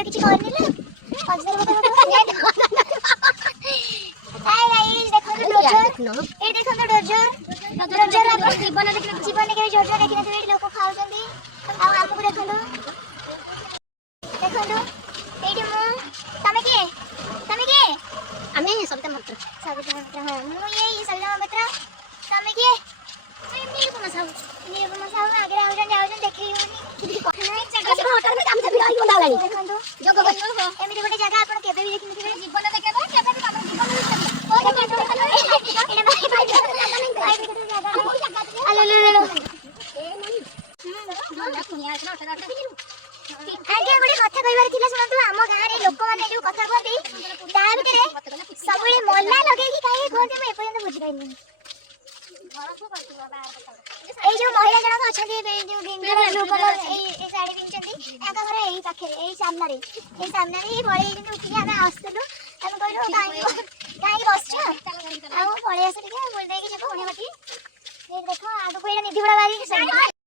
video किसी करनी ले पछरे मते हाय गाइस देखो तो डोजर ए देखो तो डोजर डोजर अपन जीवन के डोजर देखिना तो लोग खाउ जंदी आ हमको देखो तो एडी मु तमे के हमें सविता मंत्र हां मु ये सविता मंत्र तमे के निरुपमा साहू आगे आउजन देखै होनी नहीं जगह से होटल में काम से भी आई बोला लानी देखो जगह एमिति गोटे जगह आपण केबे भी देखि नथिबे जीवन देखेबे केबे भी आपण जीवन में देखबे ओ एने भाई हेलो हेलो ए मनी सुनिया इतना आगे गोटे कथा कहबार थिला सुनतु हम गां रे लोक माने जो कथा कहती ता भितरे सबले मोल्ला लगे कि काहे कहते मैं एपर्यंत बुझि पाइनी ए जो महिला जनक अछथि जो गिंगर ब्लू कलर ए साड़ी पिनचंदी एका घर एही पाखे एही सामने रे पळे किंतु उठी आमे आस्तलु हम कहलो काई बसछ आ पळे आसे के बोल दे कि जको होने बाकी ए देखो आगो कोइला निधि बड़ा बारी